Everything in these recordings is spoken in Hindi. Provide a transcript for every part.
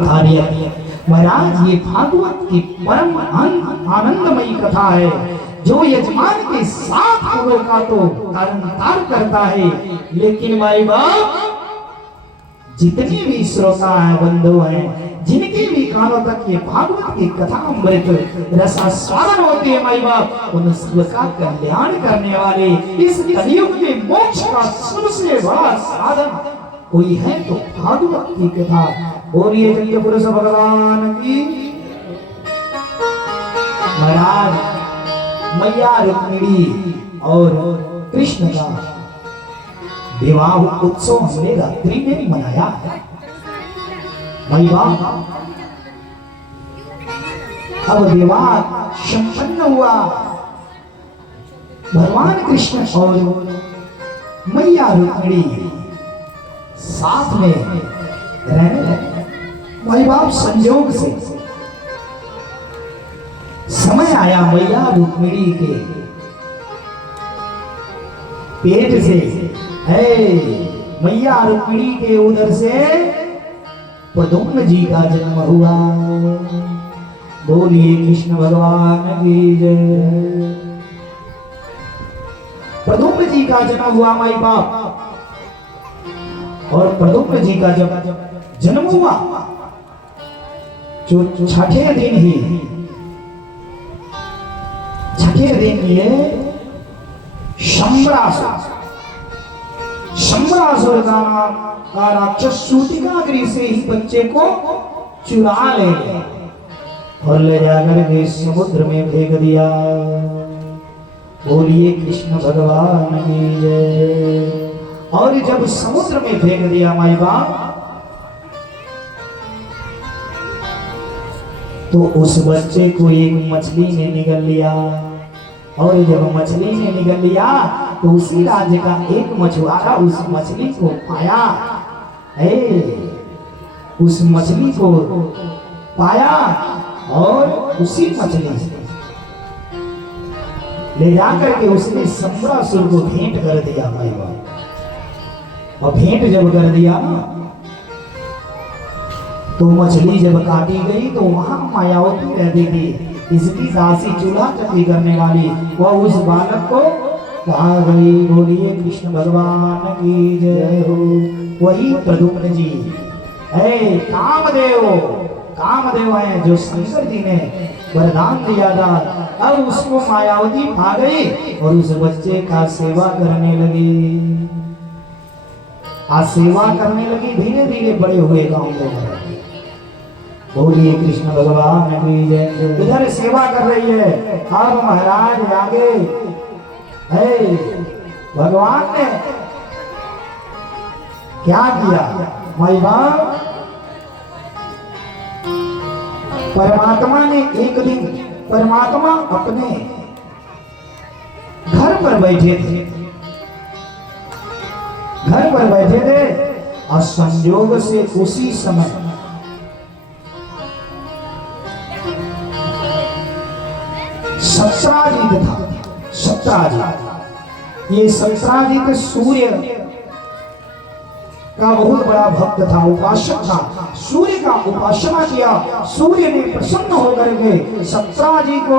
धार्य। महाराज ये भागवत की परम आनंदमयी कथा है, जो यजमान के साथ खबर का तो तारण करता है। लेकिन भाई बाप, जितने भी श्रोता हैं, बंधु हैं, जिनके भी कानों तक ये भागवत की कथा अमृत रसास्वादन होती है माई बाप, उन सबका कल्याण करने वाले इस कलयुग में मोक्ष का सबसे बड़ा साधन कोई है तो भागवत की कथा। बोलिए जय पुरुष भगवान की। महाराज मैया रुक्मिणी और कृष्ण का विवाह उत्सव हमने रात्रि में मनाया है। मैया अब विवाह संपन्न हुआ, भगवान कृष्ण और मैया रुक्मिणी साथ में रहने लगे। माई बाप संयोग से समय आया, मैया रुक्मिणी के पेट से मैया रुक्मिणी के उधर से प्रद्युम्न जी का जन्म हुआ। बोलिए कृष्ण भगवान की जय। प्रद्युम्न जी का जन्म हुआ माई बाप, और प्रद्युम्न जी का जब जन्म हुआ जो छठे दिन ये शंबरासुर का राक्षस सूतिकाग्नि से ही बच्चे को चुरा ले गए और ले जाकर के समुद्र में फेंक दिया। बोलिए कृष्ण भगवान की जय। और जब समुद्र में फेंक दिया माई बाप, तो उस बच्चे को एक मछली ने निगल लिया, और जब मछली ने निगल लिया तो उसी राज्य का एक मछुआरा उस मछली को पाया, उस मछली को पाया और उसी मछली से ले जाकर के उसने शंबरासुर को भेंट कर दिया भाई बाप। और भेंट जब कर दिया तो मछली जब काटी गई तो वहां मायावती रहती थी, इसकी दासी चूल्हा चक्की करने वाली, वह उस बालक को कहा गई। बोलिए कृष्ण भगवान की जय हो। वही प्रद्युम्न जी कामदेव है, जो शंकर जी ने वरदान दिया था। अब उसको मायावती पा गई और उस बच्चे का सेवा करने लगी। आज सेवा करने लगी, धीरे धीरे बड़े हुए गांव में। बोलिए कृष्ण भगवान की जय। इधर सेवा कर रही है, अब महाराज आगे भगवान ने क्या किया भाई बाप, परमात्मा ने एक दिन, परमात्मा अपने घर पर बैठे थे और संयोग से उसी समय सत्राजित था। ये सत्राजित सूर्य का बहुत बड़ा भक्त था, उपासक था। सूर्य का उपासना किया, सूर्य ने प्रसन्न होकर के सत्राजी को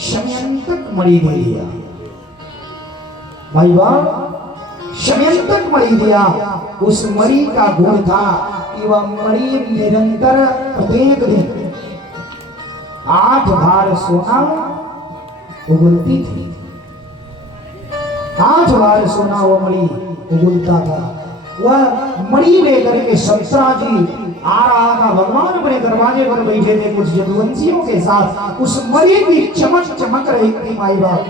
शमयंतक मणि दे दिया। भाई बाप, शमयंतक मणि दिया। उस मणि का गुण था कि वह मणि निरंतर प्रत्येक दिन 8 बार सोना उगलती थी। 8 बार सोना वो मणि उगलता था। वह मणि लेकर के सत्राजी आ रहा था। भगवान अपने दरवाजे पर बैठे थे कुछ यदुवंशियों के साथ। उस मणि की चमक रही थी माई बाप।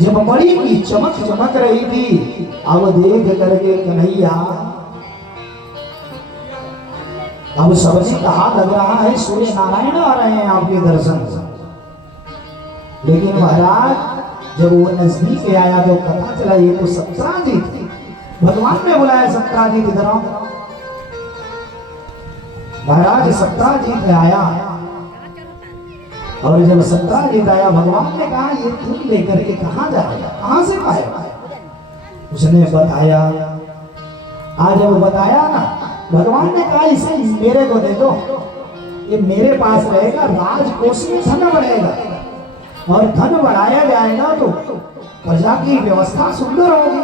जब मणि की चमक रही थी, अब देख करके कन्हैया, अब सबने कहा लग रहा है सूर्य नारायण आ रहे हैं आपके दर्शन। लेकिन महाराज जब वो नजदीक आया तो पता चला ये तो सत्राजी थी। भगवान ने बुलाया सत्राजी की तरफ। महाराज सत्राजी आया, और जब सत्राजी आया भगवान ने कहा ये तुम लेकर के कहां जाएगा, कहां से आया? उसने बताया आज जब बताया ना, भगवान ने कहा इसे मेरे को दे दो, ये मेरे पास रहेगा, राजकोष में धन बढ़ेगा, और धन बढ़ाया जाएगा तो प्रजा की व्यवस्था सुंदर होगी,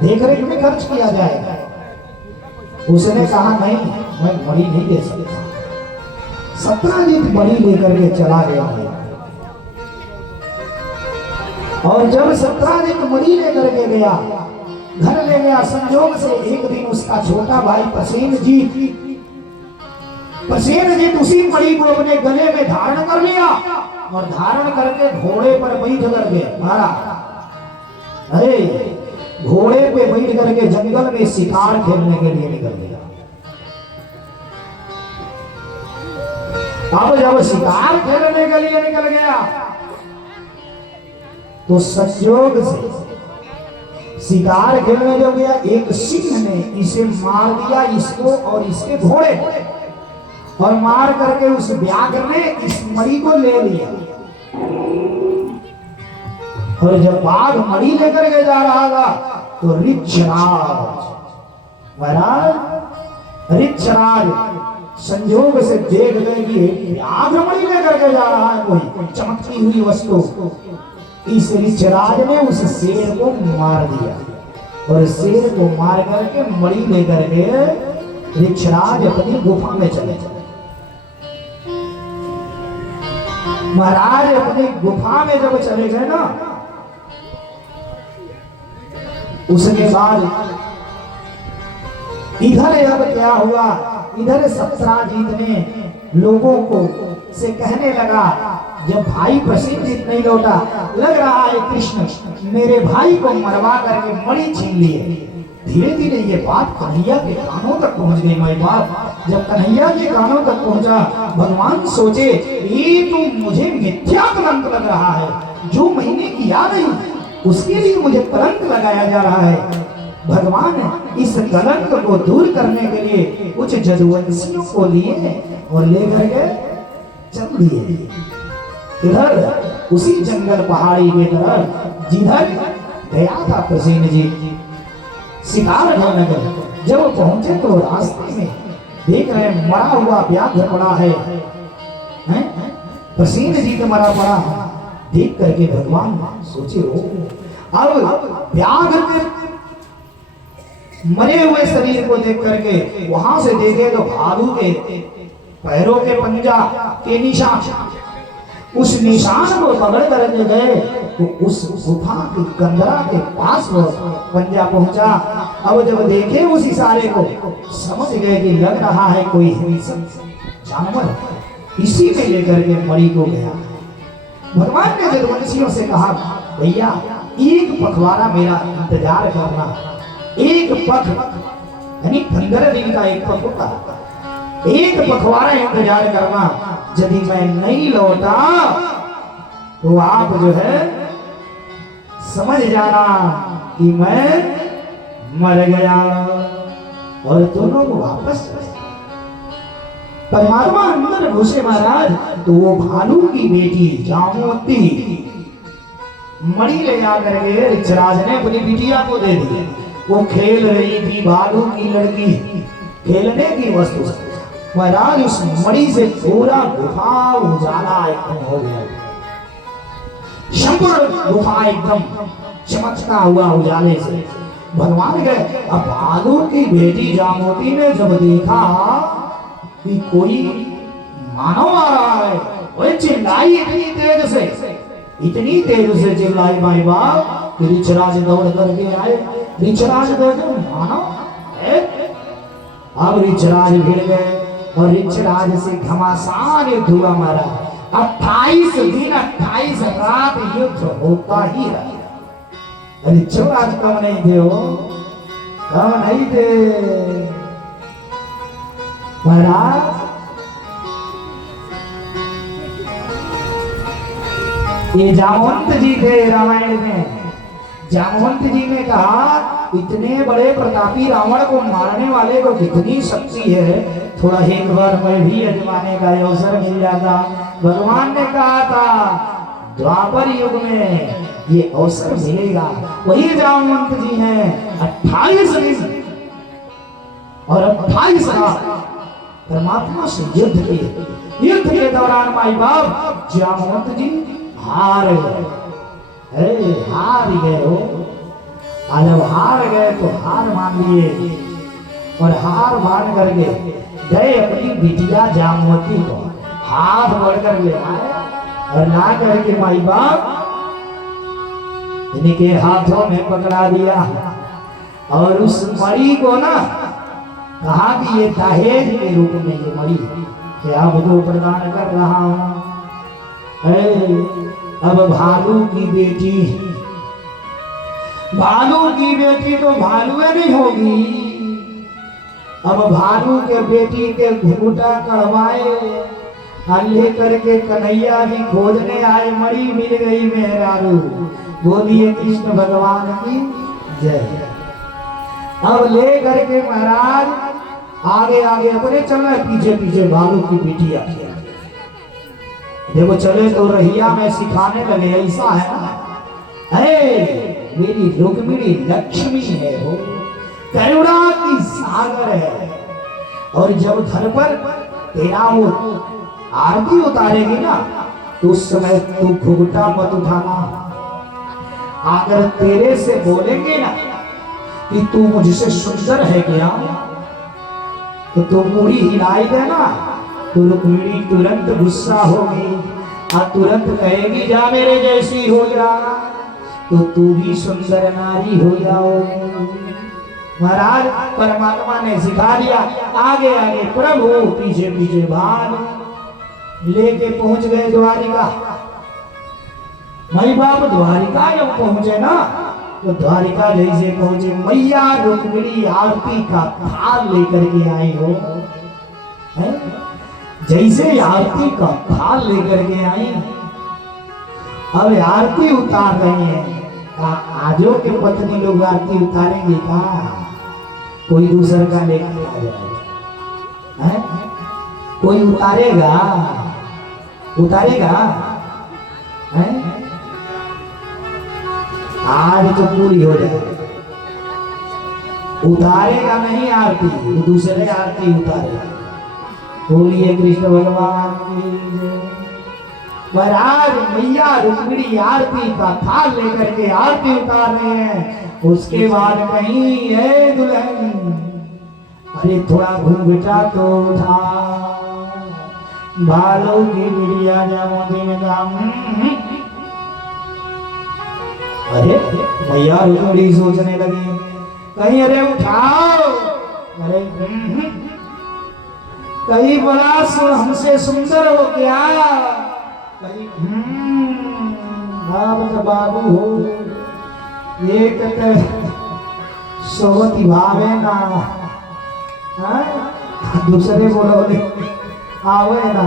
देख रेख में खर्च किया जाएगा। उसने कहा नहीं, मैं मणि नहीं दे सकता। सत्राजित मणि लेकर के चला गया, और जब सत्राजित मणि लेकर के गया, घर ले गया, संजोग से एक दिन उसका छोटा भाई प्रसेनजीत उसी मणि को अपने गले में धारण कर लिया, और धारण करके घोड़े पर बैठ करके मारा। अरे घोड़े पे बैठ करके जंगल में शिकार खेलने के लिए निकल गया। अब जब शिकार खेलने के लिए निकल गया तो संयोग से शिकार खेलने जब गया, एक सिंह ने इसे मार दिया, इसको और इसके घोड़े को, और मार करके उस व्याघ्र ने इस मणि को ले लिया। और जब बाघ मणि लेकर के जा रहा था तो ऋक्षराज महाराज, ऋक्षराज संयोग से देख गए कि व्याघ्र मणि लेकर के जा रहा है कोई चमकती हुई वस्तु। इस ऋक्षराज ने उस शेर को मार दिया, और शेर को मार करके मणि लेकर के ऋक्षराज अपनी गुफा में चले गए। महाराज अपनी गुफा में जब चले गए ना, उसके बाद इधर अब क्या हुआ, इधर सत्राजित ने लोगों को से कहने लगा, जब भाई प्रसेनजीत नहीं लौटा, लग रहा है कृष्ण मेरे भाई को मरवा करके मणि छीन लिए। धीरे धीरे ये बात कन्हैया के कानों तक पहुंच गई। माई बाप जब कन्हैया के कानों तक पहुंचा, भगवान सोचे ये तो मुझे मिथ्या कलंक लग रहा है, जो मैंने किया नहीं उसके लिए मुझे कलंक लगाया जा रहा है। भगवान इस कलंक को दूर करने के लिए कुछ जदुवंशियों को लिए और लेकर के चल दिए इधर उसी जंगल पहाड़ी के तरफ जिधर गया था प्रसेनजीत शिकार नगर। जब पहुंचे तो रास्ते में देख रहे मरा हुआ व्याघ्र पड़ा है, प्रसेनजीत मरा पड़ा देख करके भगवान सोचे अब व्याघ्र के मरे हुए शरीर को देख करके वहां से देखे तो भालू के पैरों के पंजा के निशान, उस निशान को पकड़ करके गए तो उस गुफा की कंदरा के पास वो पंजा पहुंचा। अब जब देखे उस इशारे को समझ गए कि लग रहा है कोई जानवर, इसी में लेकर के मणि को गया। भगवान ने जदुवंशियों से कहा भैया एक पखवाड़ा मेरा इंतजार करना, एक पख यानी 15 दिन का एक पख होता, एक पखवाड़ा इंतजार करना। यदि मैं नहीं लौटा तो आप जो है समझ जाना कि मैं मर गया और दोनों को वापस परमात्मा अंदर घुसे महाराज। तो वो भालू की बेटी जामवंती मणि ले जाकर के ऋक्षराज ने अपनी बिटिया को दे दी। वो खेल रही थी, भालू की लड़की खेलने की वस्तु महाराज, उस मणि से पूरा गुफा उजाला एकदम हो गया, संपूर्ण गुफा एकदम चमकता हुआ उजाले से। भगवान गए। अब भालू की बेटी जामवती ने जब देखा कि कोई मानव आ रहा है, वो चिल्लाई इतनी तेज से चिल्लाई भाई बाप, ऋक्षराज दौड़ करके आए। ऋक्षराज देखे मानव है। अब ऋक्षराज भिड़ गए और ऋक्षराज से घमासान युद्ध हुआ मारा। 28 दिन 28 रात युद्ध होता ही रहा। ऋक्षराज कम नहीं थे, हो कम नहीं थे महाराज। ये जामवंत जी थे रामायण में। जामवंत जी ने कहा इतने बड़े प्रतापी रावण को मारने वाले को कितनी शक्ति है, थोड़ा एक बार मैं भी अजमाने का अवसर मिल जाता। भगवान ने कहा था द्वापर युग में ये अवसर मिलेगा। वही जामवंत जी हैं 28 दिन और 28 रात परमात्मा से युद्ध किए। युद्ध के दौरान माई बाप जामवंत जी हार गए, हार गए हो। और जब हार गए तो हार मान लिए और हार मान करके गए अपनी बिटिया जामवती को हाथ बढ़कर ले आए और ला करके माई बाप इनके हाथों में पकड़ा दिया और उस मरी को ना कहा कि ये दहेज के रूप में ये मरी कि अब तो प्रदान कर रहा हूं। अब भालू की बेटी, भालू की बेटी तो भालुए नहीं होगी, अब भालू के बेटी के घूंघटा कढ़वाए लेकर के कन्हैया भी खोजने आए, मरी मिल गई मेहरारू। बोलिए कृष्ण भगवान की जय। अब ले करके महाराज आगे आगे अपने चल रहे, पीछे पीछे भालू की बेटी आती है। देखो चले तो रहिया में सिखाने लगे, ऐसा है ना, मेरी रुक्मिणी लक्ष्मी है, वो करुणा की सागर है। और जब घर पर तेरा वो आरती उतारेगी ना तो उस समय तू घुघटा मत उठाना। अगर तेरे से बोलेंगे ना कि तू मुझसे सुंदर है क्या, तो तू मुड़ी हिलाई देना तो रुक्मिणी तुरंत गुस्सा होगी और तुरंत कहेगी जा मेरे जैसी हो जा, तो तू भी सुंदर नारी हो जाओगी। महाराज परमात्मा ने सिखा दिया, आगे आगे प्रभु पीछे पीछे भाग लेके पहुंच गए द्वारिका। माई बाप द्वारिका जब पहुंचे ना तो द्वारिका जैसे पहुंचे, मैया रुक्मिणी आरती का थाल लेकर के आई हो, जैसे आरती का थाल लेकर के आई। अब आरती उतार रही है, आजो के पत्नी लोग आरती उतारेंगे का, कोई दूसर का लेकर आ जाए, कोई उतारेगा, उतारेगा है? आज तो पूरी हो जाए, उतारेगा नहीं आरती, दूसरे आरती उतारेगा। बोलिए कृष्ण भगवान की। महाराज मैया रुक्मिणी आरती का थाल लेकर के आरती उतार रहे हैं। उसके बाद कहीं है दुल्हन, अरे थोड़ा घूंघटा तो उठा, बालों की बिड़िया जामोदी में काम। अरे मैया रुक्मिणी सोचने लगी कहीं अरे उठाओ, अरे कहीं बड़ा हमसे सुंदर हो क्या, कहीं बाबू हो, एक सोवती भावे ना, दूसरे बोले आवे ना।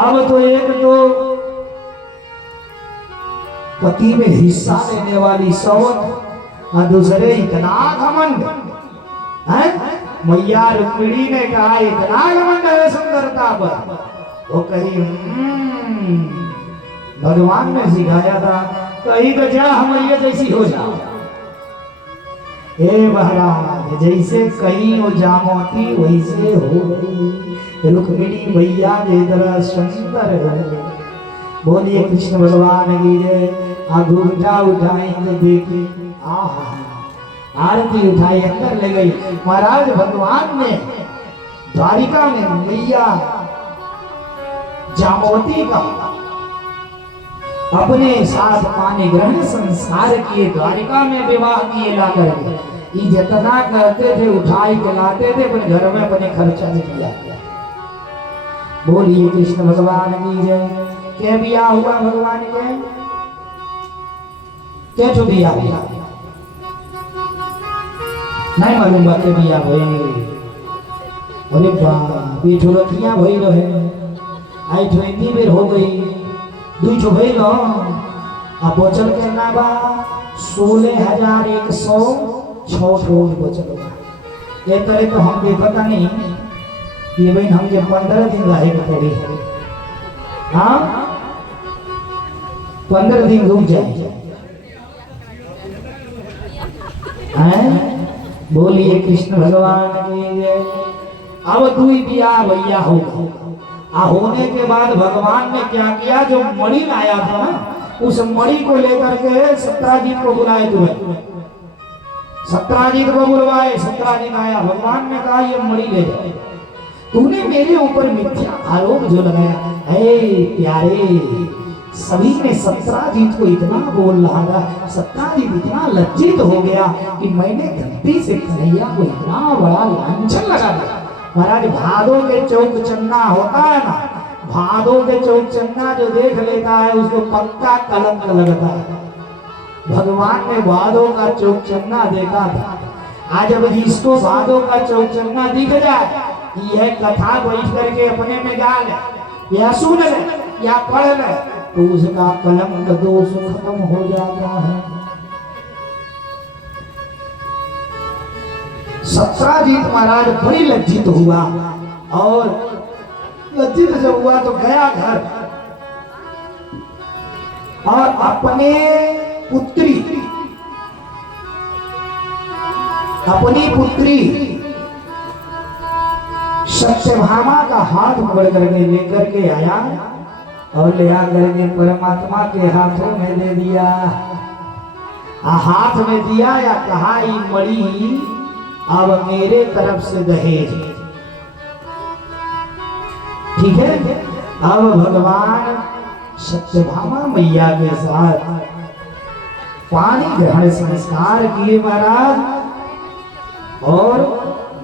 अब तो एक तो पति में हिस्सा लेने वाली सौत और दूसरे इतना घमंड है। मैया रुक्मिणी ने कहा इतना घमंड है सुंदरता पर, वो कहीं भगवान ने सिखाया था कहीं तो जा हमारी जैसी हो जाओ। हे महाराज जैसे कहीं हो जामोती वैसे हो गई रुक्मिणी मैया के तरह सुंदर हो। बोलिए कृष्ण भगवान की जय। घूंघटा उठाएंगे देखी, आरती उठाई अंदर ले गई। महाराज भगवान ने द्वारिका में मैया जामवती का अपने साथ पानी ग्रहण संस्कार किए, द्वारिका में विवाह किए ला करके। ये जितना करते थे उठाई के लाते थे, पर घर में अपने खर्चा नहीं किया। बोलिए कृष्ण भगवान की जय। क्या बिया हुआ भगवान के, क्या जो बिया हुआ नहीं मालूम बात बिया भई। बोले बाप ये ठोरतियां भई रहे, आई ठो इतनी बेर हो गई, दुई ठो भई लो। अब बचल के ना बा 16,106 ठो बचल बा। ये तरह तो हम देखता नहीं ये बहन हमके 15 दिन रहे के पड़ी। हाँ 15 दिन रुक जाए हैं, बोलिए कृष्ण भगवान की जय। अब तू ही बियाह भैया होगा। होने के बाद भगवान ने क्या किया, जो मणि लाया था ना, उस मणि को लेकर के सत्राजीत को बुलाए। तुम्हें सत्राजीत को बुलवाए। सत्राजीत आया, भगवान ने कहा ये मणि ले जाओ। तूने मेरे ऊपर मिथ्या आरोप जो लगाया, प्यारे, सभी ने सत्राजीत को इतना बोल रहा था, सत्राजीत इतना लज्जित हो गया कि मैंने गलती से कन्हैया को इतना बड़ा लांछन लगा दिया। महाराज भादों के चौक चन्ना होता है ना, भादों के चौक चन्ना जो देख लेता है उसको पक्का कलंक लगता है। भगवान ने भादों का चौक चन्ना देखा था। आज अब जिसको भादों का चौक चन्ना दिख जाए, यह कथा बैठ करके अपने में गा ले या सुन ले या पढ़ ले, तो उसका कलंक दोष खत्म हो जाता है। सत्राजीत महाराज बड़ी लज्जित हुआ, और लज्जित जब हुआ तो गया घर और अपनी पुत्री सत्यभामा का हाथ पकड़ करके लेकर के आया और ले आकर के परमात्मा के हाथों में दे दिया। हाथ में दिया या कहा, ये मणि अब मेरे तरफ से दहेज। ठीक है, अब भगवान सत्यभामा मैया के साथ पानी ग्रहण संस्कार किए महाराज, और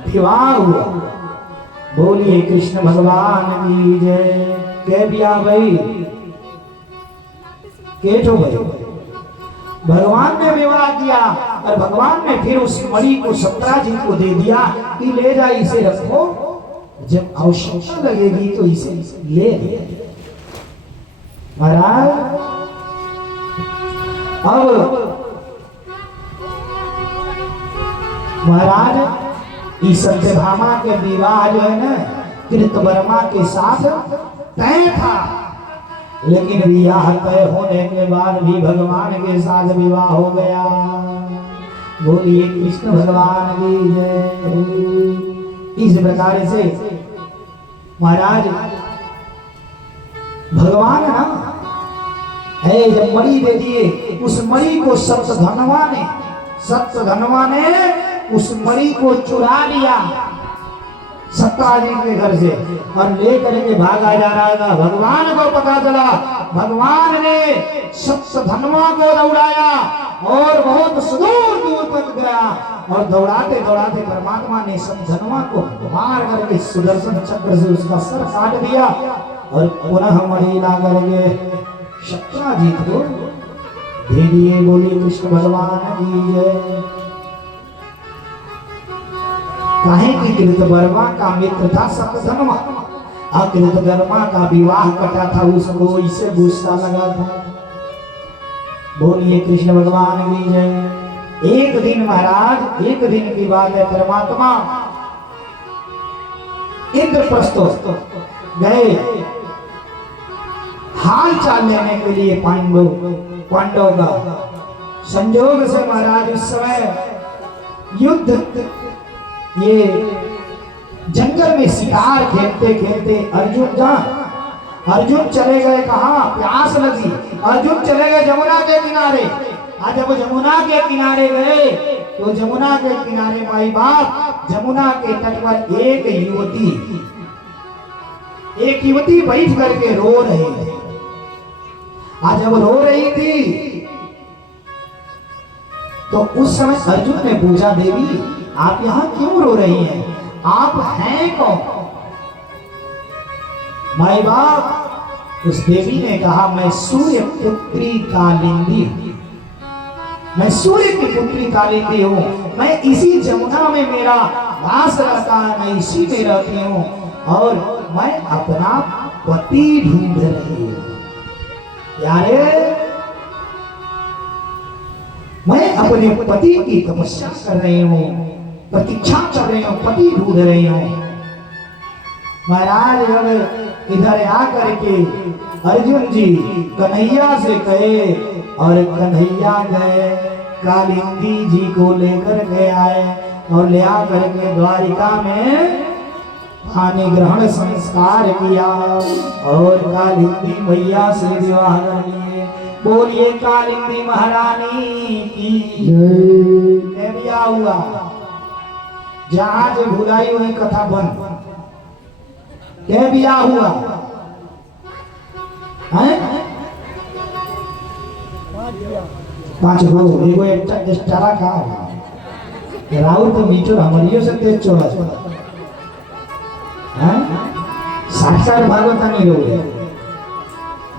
विवाह हुआ। बोलिए कृष्ण भगवान की जय। के बिया भाई केठो भाई, भगवान ने विवाह किया और भगवान ने फिर उस मणि को सत्राजीत को दे दिया कि ले जा, इसे रखो, जब आवश्यकता लगेगी तो इसे ले महाराज। अब महाराज इस सत्यभामा के विवाह जो है ना कृतवर्मा के साथ तय था, लेकिन विवाह तय होने के बाद भी भगवान के साथ विवाह हो गया। बोलिए कृष्ण भगवान की जय। इस प्रकार से महाराज भगवान ना जब मणि दे दिए, उस मणि को सप्तधनवा ने उस मणि को चुरा लिया सत्राजीत के घर से और लेकर के भागा जा रहा था। भगवान को पता चला, भगवान ने सप्तधनवा को दौड़ाया और बहुत सुदूर दूर तक गया, और दौड़ाते दौड़ाते परमात्मा ने सप्तधनवा को मार करके सुदर्शन चक्र से उसका सर काट दिया, और पुनः मणि ला करके सत्राजीत को दे दिए। बोलिए कृष्ण भगवान की जय। काहे कि कृतवर्मा का मित्र था सप्तधनवा, कृतवर्मा का विवाह कटा था, उसको इसे गुस्सा लगा था। बोलिए कृष्ण भगवान की जय। एक दिन महाराज, एक दिन की बात है, परमात्मा इंद्रप्रस्थ गए हाल चाल लेने के लिए पांडव का। संजोग से महाराज उस समय युद्ध, ये जंगल में शिकार खेलते खेलते अर्जुन चले गए, कहा प्यास लगी, अर्जुन चले गए जमुना के किनारे। आज जब जमुना के किनारे गए तो जमुना के किनारे माई बाप, जमुना के तट पर एक युवती बैठ करके रो रही थी। आज जब रो रही थी तो उस समय अर्जुन ने पूछा, देवी आप यहाँ क्यों रो रही हैं, आप हैं कौन? माई बाप उस देवी ने कहा, मैं सूर्य पुत्री कालिंदी, मैं सूर्य की पुत्री कालिंदी हूँ, मैं इसी जमुना में मेरा वास रहता है, मैं इसी में रहती हूँ, और मैं अपना पति ढूंढ रही हूँ। यारे मैं अपने पति की तपस्या कर रही हूँ, प्रतीक्षा कर रही हूँ, पति ढूंढ रही हूँ। महाराज अब इधर आकर के अर्जुन जी कन्हैया से कहे, और कन्हैया गए कालिंदी जी को लेकर के आए, और ले आकर के द्वारिका में पानी ग्रहण संस्कार किया और कालिंदी मैया से विवाह कर लिए। बोलिए कालिंदी महारानी की जय। बिया हुआ जहां जो भुलाई हुई कथा बंद। क्या बिया हुआ है? 5 गो एगो एक्स्ट्रा का राउत मीटर हमरियो से तेज चोला है। साक्षात भागवत नहीं लोग।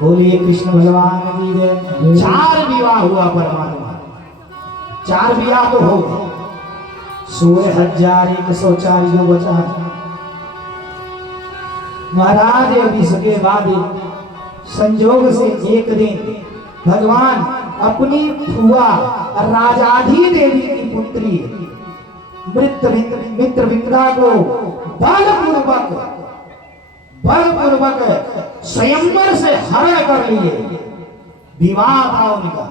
बोलिए कृष्ण भगवान की जय। 4 विवाह हुआ परमात्मा। 4 विवाह तो हो 16,104 जो बचा। महाराज अभी इसके बाद संजोग से एक दिन भगवान अपनी फुआ राजाधी देवी की पुत्री मित्रविंदा को बलपूर्वक स्वयंवर से हरण कर लिए। विवाह था उनका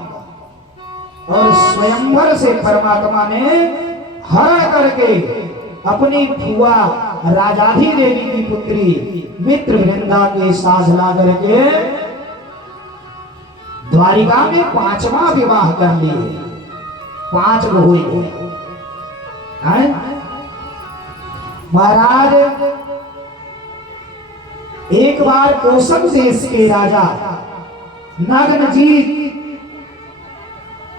और स्वयंवर से परमात्मा ने हरण करके अपनी फुआ राजाधी देवी की पुत्री मित्रविंदा के साथ ला करके द्वारिका में 5वां विवाह कर लिए। 5 गो हुए महाराज। एक बार कोशल देश के राजा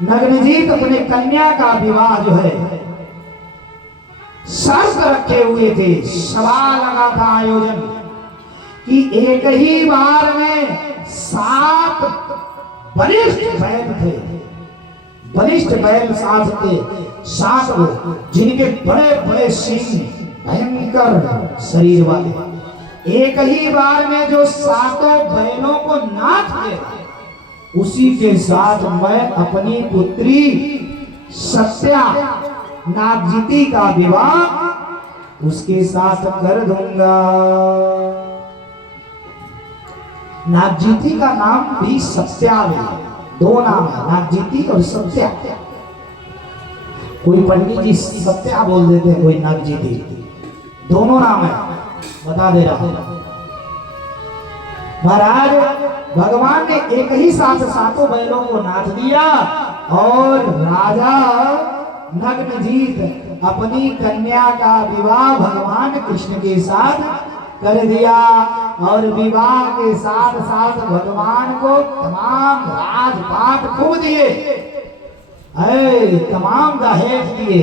नग्नजीत अपने कन्या का विवाह जो है शर्त रखे हुए थे। सवाल लगा था आयोजन कि एक ही बार में 7 बलिष्ठ बैल थे। बलिष्ठ बैल 7 थे। 7 जिनके बड़े बड़े सिंह भयंकर शरीर वाले। एक ही बार में जो 7 बैलों को नाथ दे उसी के साथ मैं अपनी पुत्री सत्या नागजीती का विवाह उसके साथ कर दूंगा। नागजीती का नाम भी सत्या है। 2 नाम है, नागजीती और सत्या। कोई पंडित जी सत्या बोल देते हैं, कोई नागजीती। दोनों नाम है, बता दे रहा हूं। महाराज भगवान ने एक ही साथ 7 बैलों को नाथ दिया और राजा नग्नजीत अपनी कन्या का विवाह भगवान कृष्ण के साथ कर दिया। और विवाह के साथ साथ भगवान को तमाम राजपाट खूब दिए, तमाम दहेज दिए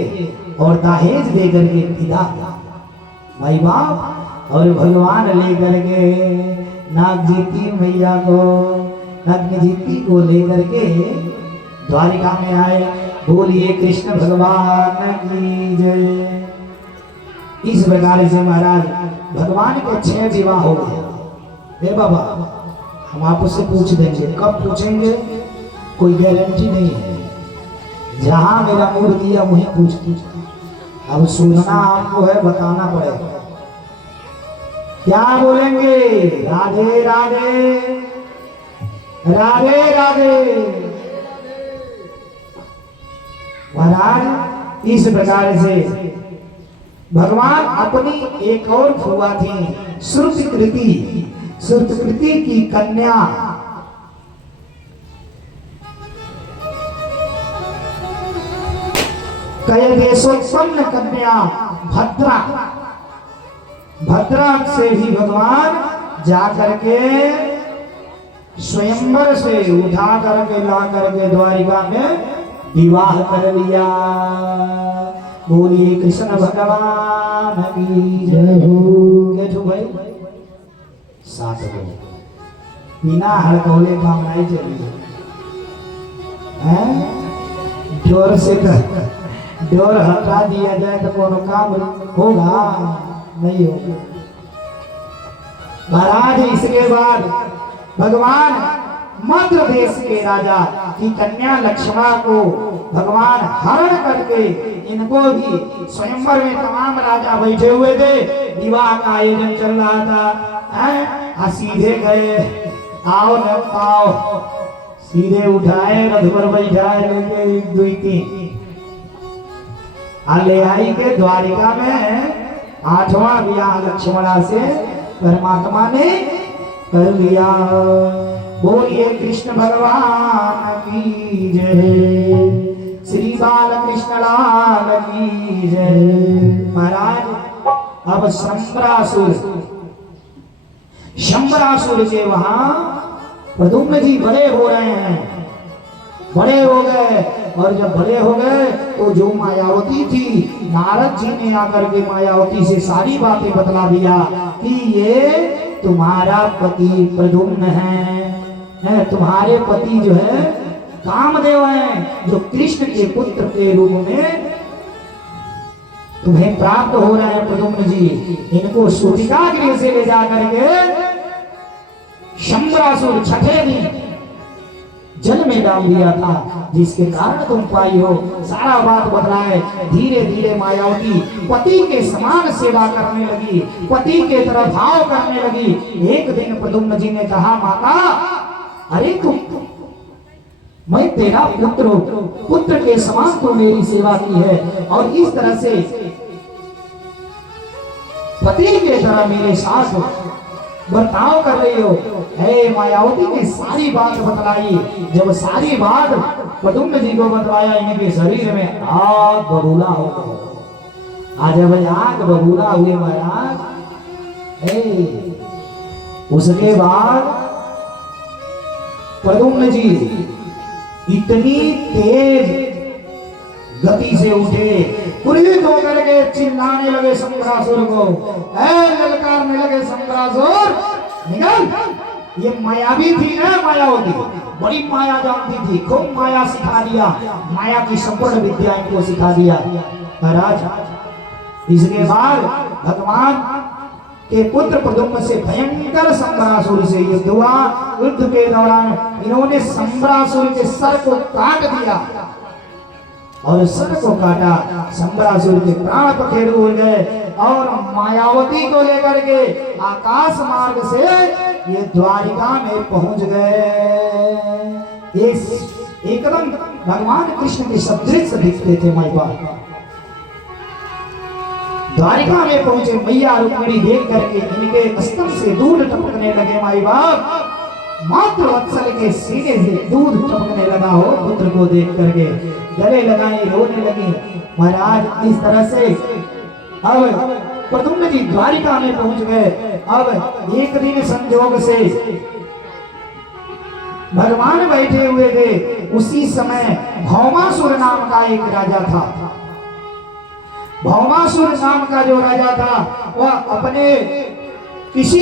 और दहेज देकर के विदा भाई बाप। और भगवान लेकर के नागजीती मैया को नग्नजीती को लेकर के द्वारिका में आए। बोलिए कृष्ण भगवान की जय। इस प्रकार से महाराज भगवान के 6 विवाह हो गए। हे बाबा हम आपसे पूछ देंगे, कब पूछेंगे कोई गारंटी नहीं है। जहां मेरा मूड दिया वहीं पूछ। अब सुनना आपको है, बताना पड़ेगा। क्या बोलेंगे? राधे राधे राधे राधे। महाराज इस प्रकार से भगवान अपनी एक और फुआ थी श्रुतकृति की कन्या कयदेशोत्पन्न कन्या भद्रा से ही भगवान जाकर के स्वयंवर से उठा करके ला करके द्वारिका में विवाह कर लिया। बोलिए कृष्ण भगवान की जय हो। भाई 7 गो बिना हड़कौले काम नहीं चलिए। डोर से डोर हटा दिया जाए तो कोनो काम होगा नहीं होगा। महाराज इसके बाद भगवान मध्य देश के राजा की कन्या लक्ष्मणा को भगवान हरण करके इनको भी स्वयंवर में तमाम राजा बैठे हुए थे। विवाह का आयोजन चल रहा था। सीधे गए, आओ न पाओ, सीधे उठाए रथ पर बैठाए लेके 1 2 3 ले आई के द्वारिका में 8वां विवाह लक्ष्मणा से परमात्मा ने कर लिया। बोलिए कृष्ण भगवान की जय, श्री बाल कृष्ण लाल की जय। महाराज अब शंबरासुर के वहां प्रद्युम्न जी बड़े हो रहे हैं, बड़े हो गए। और जब बड़े हो गए तो जो मायावती थी, नारद जी ने आकर के मायावती से सारी बातें बतला दिया कि ये तुम्हारा पति प्रद्युम्न है, तुम्हारे पति जो है कामदेव हैं, जो कृष्ण के पुत्र के रूप में तुम्हें प्राप्त हो रहे हैं प्रद्युम्न जी। इनको सूतिका गृह से ले जाकर के शंबरासुर छठे दिन जल में डाल दिया था, जिसके कारण तुम पाई हो। सारा बात बदलाए। धीरे धीरे मायावती पति के समान सेवा करने लगी, पति के तरह भाव करने लगी। एक दिन प्रद्युम्न जी ने कहा, माता अरे तुम, मैं तेरा पुत्र हूं, पुत्र के समान तो मेरी सेवा की है और इस तरह से पति के तरह मेरे साथ बर्ताव कर रही हो। हे मायावती ने सारी बात बतलाई। जब सारी बात प्रद्युम्न जी को बतलाया, इनके शरीर में आग बबूला हो गया। आज जब आग बबूला हुए महाराज, उसके बाद प्रद्युम्न जी इतनी तेज गति से उठे, पुलिस होकर के चिल्लाने लगे शंबरासुर को, ललकारने लगे शंबरासुर निकल। ये मायावी थी ना मायावती, बड़ी माया जानती थी, खूब माया सिखा दिया, माया की संपूर्ण विद्या इनको सिखा दिया महाराज। इसके बाद भगवान के पुत्र प्रद्युम्न से भयंकर शंबरासुर से युद्ध हुआ। युद्ध के दौरान इन्होंने शंबरासुर के सर को काट दिया और सर को काटा। शंबरासुर के प्राण पखेरु उड़ गए और मायावती को लेकर के आकाश मार्ग से ये द्वारिका में पहुंच गए। ये एकदम भगवान कृष्ण के सदृश दिखते थे माई बाप। द्वारिका में पहुंचे, मैया रुक्मिणी देख करके इनके स्तन से दूध टपकने लगे। माई बाप मात्र वत्सल के सीने से दूध टपकने लगा हो पुत्र को देख करके, गले लगाए रोने लगी। महाराज इस तरह से अब प्रद्युम्न जी द्वारिका में पहुंच गए। अब एक दिन संजोग से भगवान बैठे हुए थे, उसी समय भौमासुर नाम का एक राजा था। भौमासुर नाम का जो राजा था वह अपने किसी